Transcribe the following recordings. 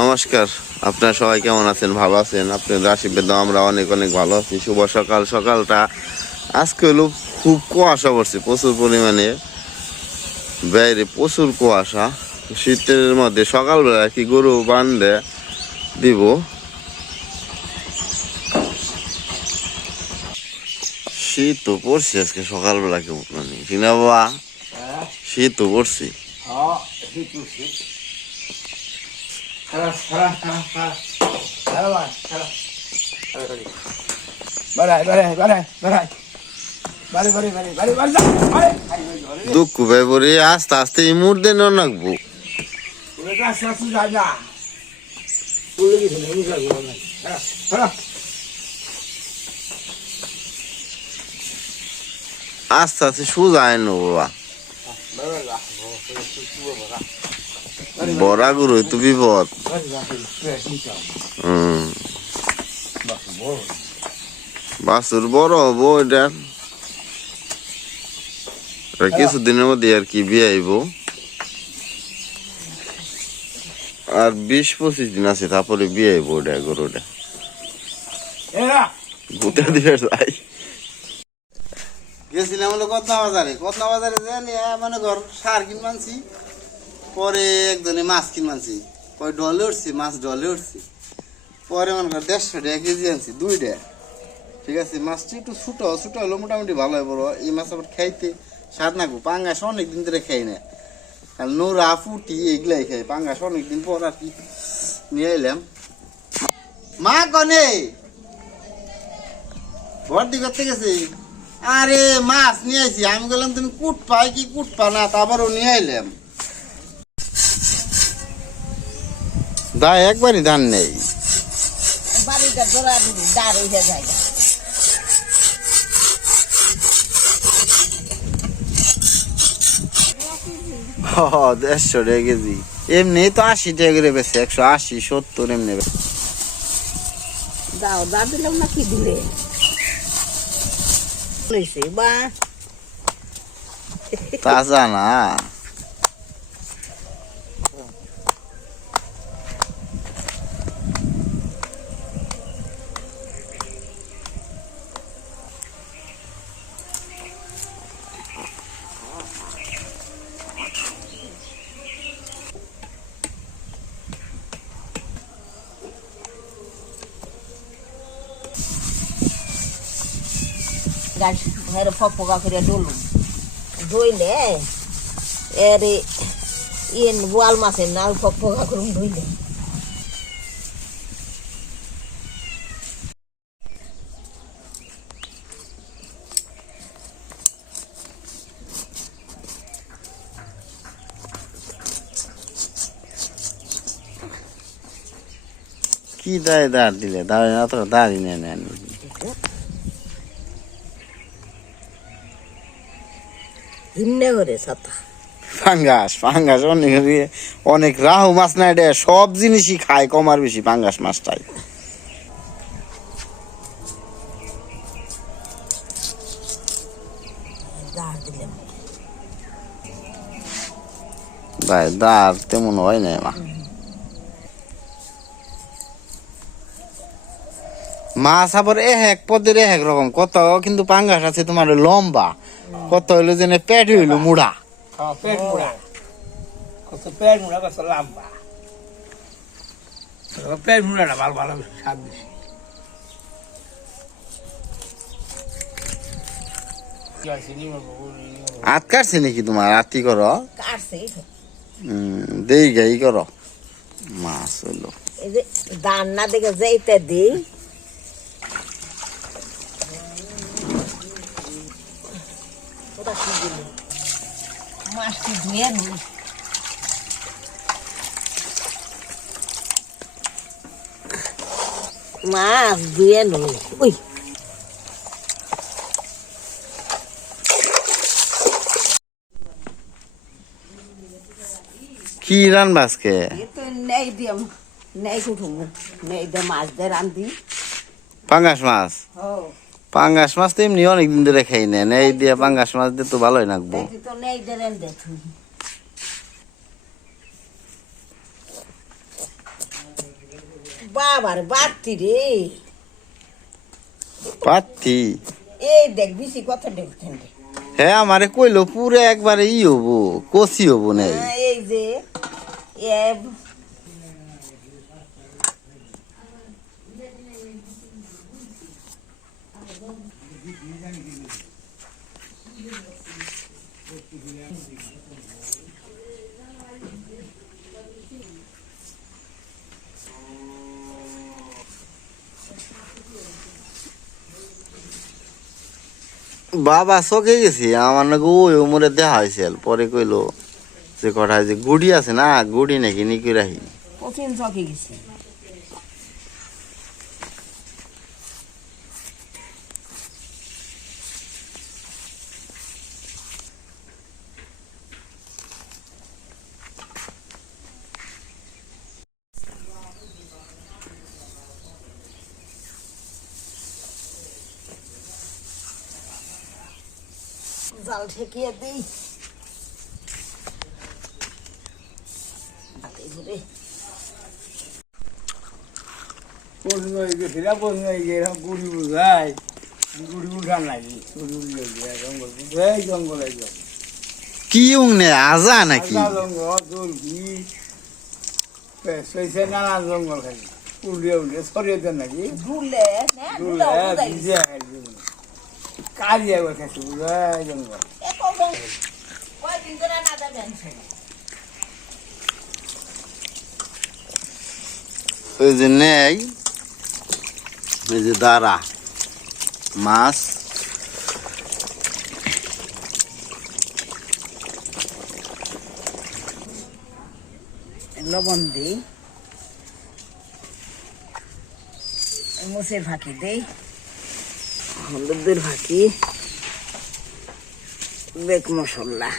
নমস্কার আপনারা সবাই কেমন আছেন? ভালো আছেন? আপনাদের আশীর্বাদ আমরা অনেক অনেক ভালো আছি। শুভ সকাল। সকালটা আজকে হলো খুব কুয়াশা পড়ছে প্রচুর পরিমাণে। বাইরে প্রচুর কুয়াশা। শীতের মধ্যে সকালবেলা কি গরু বান্ধে দিব। শীত তো পড়ছে আজকে সকালবেলা কেমন মানে ঠিক না বাবা শীত তো পড়ছে। দুঃখ ভাই বলে আস্তে আস্তে এই মুহূর্তে ন নাকবো। আস্তে আস্তে সোজা আইন বাবা বড়া গুরু তো বিপদ। হুম বাসুর বড় হব এটা। আর কিছুদিনের মধ্যে আর কি বিয়ে আইব আর বিশ পঁচিশ দিন আছে তারপরে বিয়ে আইব ওটা গরুটা। গুটা দিয়ে যাই গেছিলাম হলো কতনা বাজারে। কতনা বাজারে জানি মানে ঘর সার কিন মানছি পরে একজনে মাছ কিন মানছি পরে ডলে উঠছি, মাছ ডলে উঠছি। পরে মনে কর দেড়শো টাকা কেজি আনছি দুই দুইটা। ঠিক আছে, মাছটি একটু ছোটো ছোটো হলো মোটামুটি ভালো হয় বড়। এই মাছ আবার খাইতে স্বাদ নাকবো পাঙ্গাস অনেক দিন ধরে খাই না। আর নোরা ফুটি এগুলাই খাই, পাঙ্গাস অনেক দিন পর আর কি নিয়ে এলাম। মা কনে? ভর্তি করতে গেছি? আরে, মাছ নিয়ে আসি আমি বললাম, তুমি কুট পাই কি কুট পা না তারপরও নিয়ে এলাম। দা একবারই ধান নেই। দেড়শো টাকা কেজি। এমনি তো আশি টাকা করে বেশি একশো আশি সত্তর এমনি। দাও দা দিলাম না কি দিলে লইছে বা। তাজা না গাছ হেরে ফকফকা করে ডলুম। ধুইলে এর ইয়ে বোয়াল মাছের না ফকফকা করুম ধুইলে কি দায় দাঁড় দিলে? দাঁড়িয়ে না তো, দাঁড়িয়ে নেন নেন করে ছাতা পাঙ্গাস পাঙ্গাস অনেক অনেক রাহু মাছ না এটা সব জিনিসই খায় কমার বেশি পাঙ্গাস মাছটাই। দাঁড় তেমন হয় না মা। মাছ আবার এ এক পদের এক রকম। কত কিন্তু পাঙ্গাস আছে তোমার লম্বা। কত হইল যে পেট হইল মুড়া. Questo perdura la valvola sabi. Ya sini mah হাত কাটছে নাকি তোমার? আতি করো। দেই গাই করো। মাছ হইল। এই যে দান না দেখে যাইতে দিই। ওটা কি দিল মাছটি ধুয়ে নি মাছ ধুয়ে নি ওই কি রানবা আজকে এ তো নেই দিয়ে নেই কুটুম নেই দিয়ে মাছ দিয়ে রান্ধি পাঙ্গাস মাছ ও পাঙ্গাস মাছ তো এমনি অনেকদিন ধরে খাই নেন এই দিয়ে পাঙ্গাস মাছ দিয়ে তো ভালোই লাগবো বাবার বাতি রে। বাতি? এই দেখ বিশি কথা দেখছেন হ্যাঁ আমারে কইলো পুরো একবারে ই হব কষি হব না। হ্যাঁ, এই যে বাবা চকে গেছি। আমার নাকি ওই উমরে দেখা হয়েছিল পরে কইলো যে কটা যে গুড়ি আছে না, গুড়ি নাকি নিকি রাখি কঠিন চকে গেছে। জাল ঠেকিয়ে দিই। হয়ে হয়ে গুড়ি গুড়ি উঠান গুড়ি জঙ্গল বুঝাই জঙ্গল কি উংনে আজা নাকি? জঙ্গল দুর্গি সইছে নানান জঙ্গল খালি। উল্টে উল্টে ছড়িয়ে দেন নাকি? ডুলে ডুলে ভিজে কালি খাইছে বুঝাই জঙ্গল কয়দিন না ওই যে নেই এই যে দাঁড়া মাছ। লবণ দিই মোষের ফাঁকি দেই। হলুদের ফাঁকি বেক মশলা।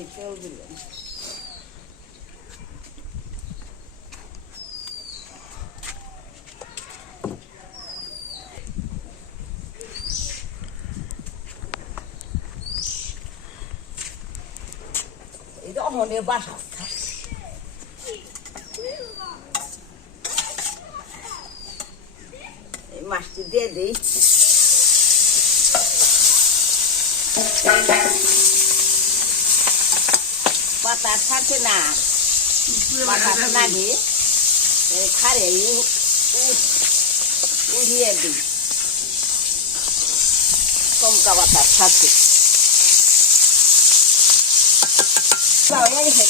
এটাও দিলাম। বাসা এই মাছটি দিয়ে দিই। পাতা থাকে না, পাতা লাগে খারে উড়িয়ে দিই। চমকা পাতার সাথে Sao ya dije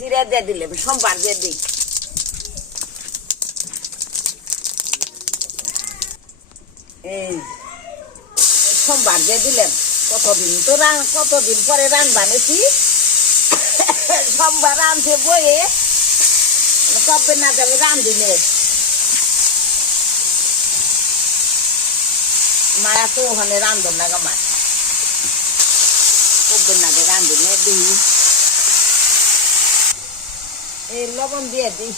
জিরা দিয়ে দিলাম সোমবার দিয়ে দিই। সোমবার দিয়ে দিলাম কতদিন তো রান, কতদিন পরে রান বানিয়েছি সোমবার রাঁধছে বয়ে কবে না যাবে রাঁধিলে মায়া তো ওখানে রান্ধব না গামা কবে না যে রাঁধিলে দিই। এই লবণ দিয়ে দিই।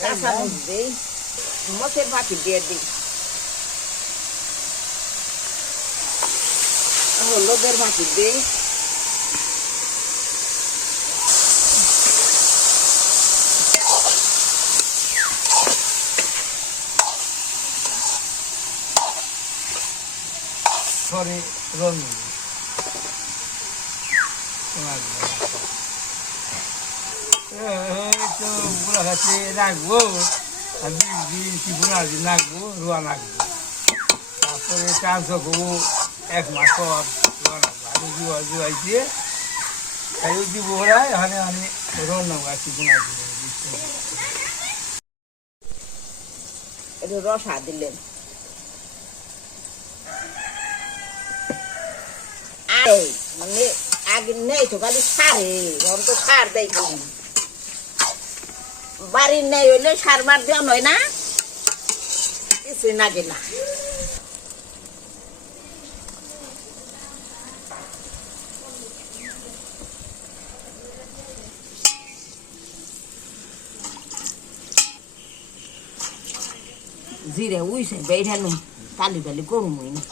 কাঁচা মরিচ দিই। মশের পাখি দিয়ে দিই। হলুদের পাখি দিই। সরে রং তো বুড়া কাছে রাখব আর রাখব রোয়া রাখব তারপরে চাষ করব এক মাস পর রোয়া রাখব আলু জুয়া জুয়াই দিয়ে খাই দিব ওরা এখানে আমি রোল নেব রসা দিলেন মানে আগে নেই তো খালি সারে এখন তো সার দেয় বাড়ির নেই হইলে সার দেওয়া নয় না? কিছু নাগে না। জিরে উইছে বেড়ানো কালি বালি করুম না।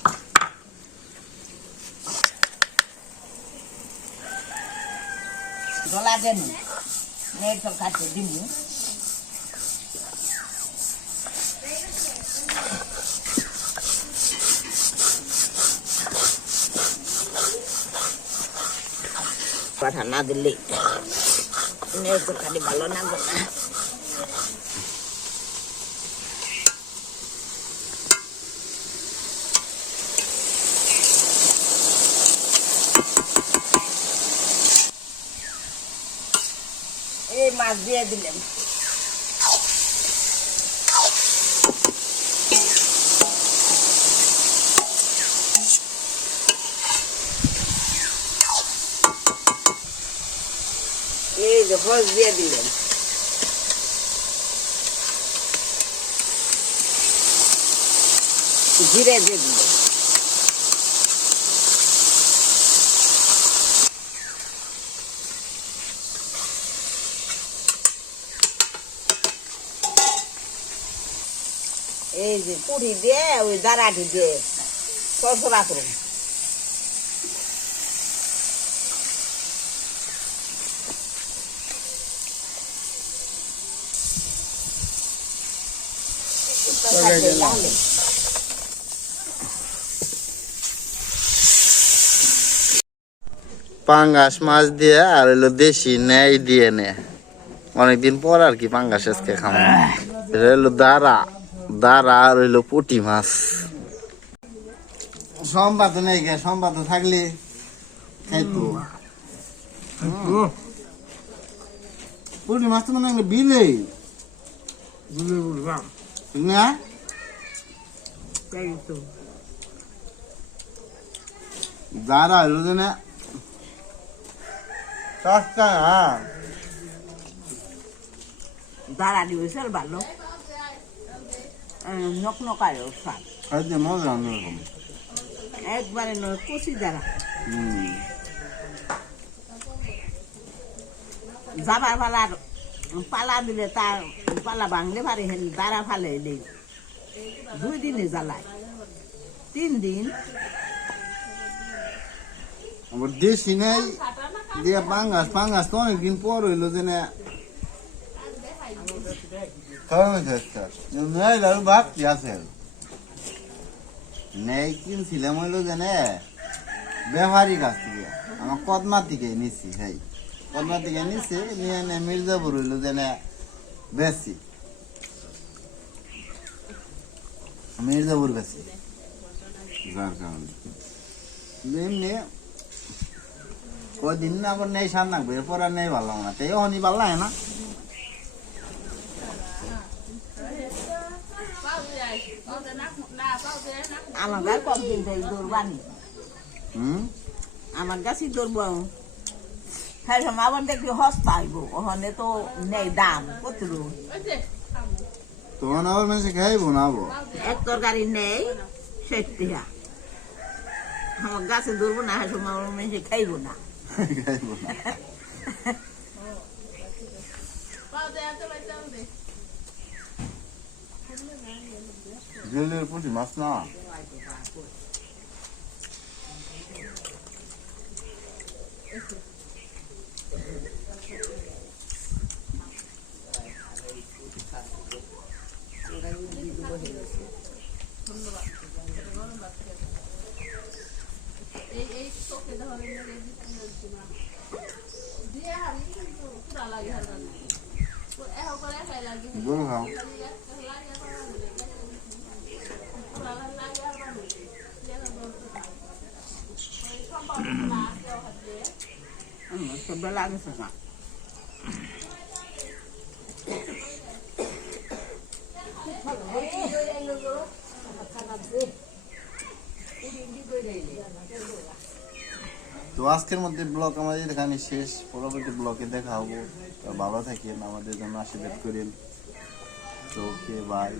গলা দেন কাটে দিমু। পাঠা না দিলে। খালি ভালো না গো না এই মাছ দিয়ে দিলেন এই দিয়ে দিলেন জিরে দিয়ে দিলেন এই যে পুরি দিয়ে ওই দাঁড়াটি দিয়ে সরসরা করুন পাঙ্গাস মাছ দিয়ে আর হইল দেশি নেই দিয়ে নে অনেকদিন পর আর কি পাঙ্গাস আজকে খাব। এটা হইল দাঁড়া দাঁড়া আর হইল পুটি মাছ। সম্বাদ নেই গে সম্বাদ থাকলে খাইতো। পুটি মাছ তো মানে বিলে বুঝলাম না দাঁড়া হইল যে না সস্তা হ্যাঁ দাঁড়াটি হয়েছে ভালো নক নকায় স্বাদ খাইতে মজা অন্যরকম একবারে নয় কচি দাঁড়া যাবার ফালার পালা দিলে তার পালা ভাঙলে পারে হেন দাঁড়া ফালে নেই দুই দিনে জ্বালায় তিন দিন আবার দেশি নাই দিয়ে পাঙ্গাস পাঙ্গাস তো অনেকদিন পর হইল যে না ভাত আছে নেই কিনছিলাম হইল যে না ব্যবহারী কাছ থেকে আমার কদমার থেকে নিছি হেই কদমার থেকে নিছি নিয়ে নে মির্জাপুর হইল যে না বেশি মির্জাপুর বেশি যার কারণে এমনি কদিন না আবার নেই সার নাকবে এরপর আর নেই ভালো না তাই অনি ভালো লাগে না আমার গায়ে কম দিন দৌড়বানি হুম আমার গাছই দৌড়ব হ্যাঁ আবার দেখবি হস্তা আইব ওখানে তো নেই দাম তখন আবার খাইবো না আবো এক তরকারি নেই ষাট আমার গাছে ধরবো না হ্যাঁ সময় খাইব না খাইবো না তো আজকের মধ্যে ব্লগ আমাদের এখানে শেষ। পরবর্তী ব্লগে দেখা হব। তো ভালো থাকেন, আমাদের জন্য আশীর্বাদ করেন। তো ওকে বাই